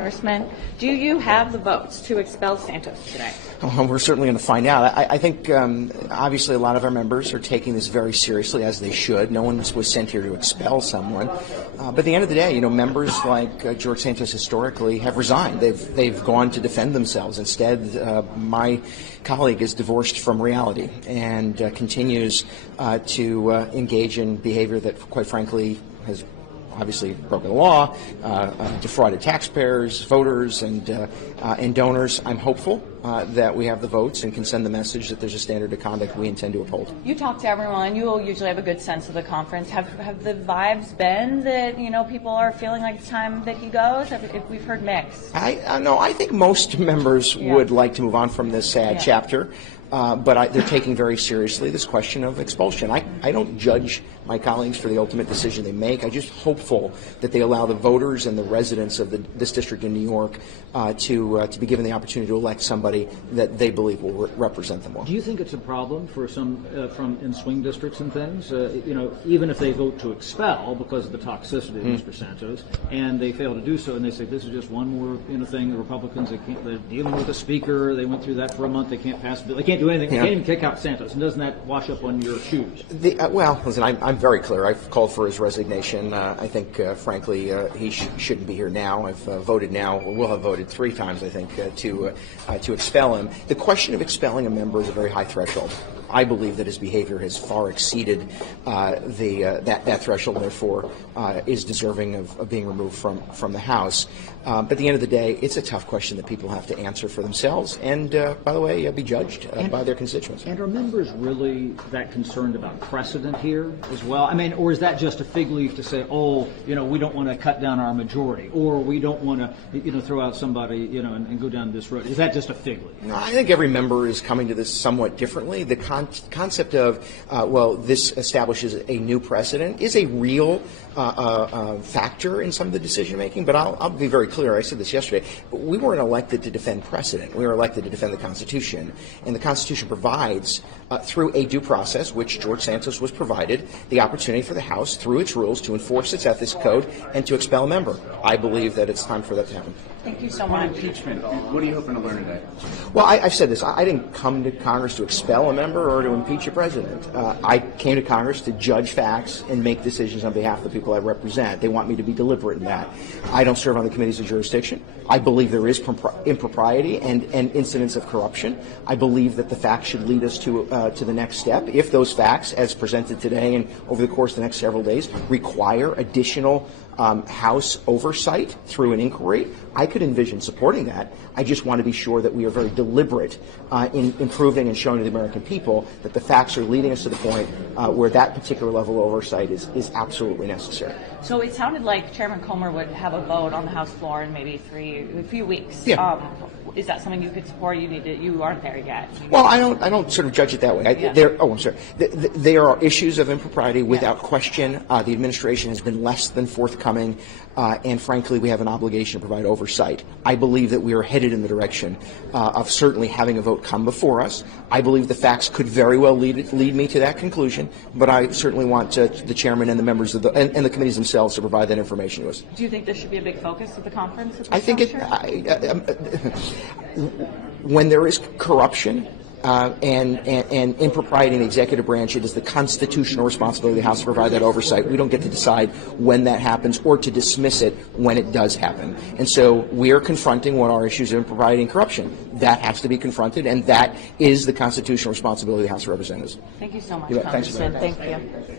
Congressman, do you have the votes to expel Santos today? Oh, we're certainly going to find out. I think obviously a lot of our members are taking this very seriously, as they should. No one was sent here to expel someone. But at the end of the day, members like George Santos historically have resigned. They've gone to defend themselves. Instead, my colleague is divorced from reality and continues to engage in behavior that, quite frankly, has obviously broken the law, defrauded taxpayers, voters, and donors. I'm hopeful that we have the votes and can send the message that there's a standard of conduct we intend to uphold. You talk to everyone. You will usually have a good sense of the conference. Have the vibes been that people are feeling like it's time that he goes? If we've heard mixed. I think most members would like to move on from this sad chapter. But they're taking very seriously this question of expulsion. I don't judge my colleagues for the ultimate decision they make. I'm just hopeful that they allow the voters and the residents of this district in New York to be given the opportunity to elect somebody that they believe will represent them well. Do you think it's a problem for some in swing districts and things? Even if they vote to expel because of the toxicity of Mr. Santos, and they fail to do so, and they say this is just one more thing. The Republicans, they're dealing with a speaker. They went through that for a month. They can't pass a bill. They can't do anything. They can't even kick out Santos. And doesn't that wash up on your shoes? Well, listen, I'm very clear. I've called for his resignation. I think, frankly, he shouldn't be here now. I've voted now. We'll have voted 3 times, I think, to expel him. The question of expelling a member is a very high threshold. I believe that his behavior has far exceeded that threshold, and therefore is deserving of being removed from the House. But at the end of the day, it's a tough question that people have to answer for themselves, and by the way, be judged by their constituents. And are members really that concerned about precedent here as well? I mean, or is that just a fig leaf to say, we don't want to cut down our majority, or we don't want to, throw out somebody, and go down this road? Is that just a fig leaf? No, I think every member is coming to this somewhat differently. The concept of, this establishes a new precedent is a real factor in some of the decision making. But I'll be very clear. I said this yesterday. We weren't elected to defend precedent. We were elected to defend the Constitution, and the Constitution provides, through a due process, which George Santos was provided, the opportunity for the House, through its rules, to enforce its ethics code and to expel a member. I believe that it's time for that to happen. Thank you so much. Impeachment. What are you hoping to learn today? Well, I've said this. I didn't come to Congress to expel a member or to impeach a president. I came to Congress to judge facts and make decisions on behalf of the people I represent. They want me to be deliberate in that. I don't serve on the committees of jurisdiction. I believe there is impropriety and incidents of corruption. I believe that the facts should lead us to the next step. If those facts, as presented today and over the course of the next several days, require additional House oversight through an inquiry, I could envision supporting that. I just want to be sure that we are very deliberate in improving and showing to the American people that the facts are leading us to the point where that particular level of oversight is absolutely necessary. So it sounded like Chairman Comer would have a vote on the House floor in maybe a few weeks. Yeah. Is that something you could support? You aren't there yet. Well, I don't sort of judge it that way. I'm sorry. There are issues of impropriety without question. The administration has been less than forthcoming, and frankly, we have an obligation to provide oversight. I believe that we are headed in the direction of certainly having a vote come before us. I believe the facts could very well lead me to that conclusion, but I certainly want the chairman and the members of and the committees themselves to provide that information to us. Do you think this should be a big focus of the conference? I think when there is corruption and impropriety in the executive branch, it is the constitutional responsibility of the House to provide that oversight. We don't get to decide when that happens or to dismiss it when it does happen. And so we are confronting what are issues of impropriety and corruption. That has to be confronted, and that is the constitutional responsibility of the House of Representatives. Thank you so much, Congressman. Thank you.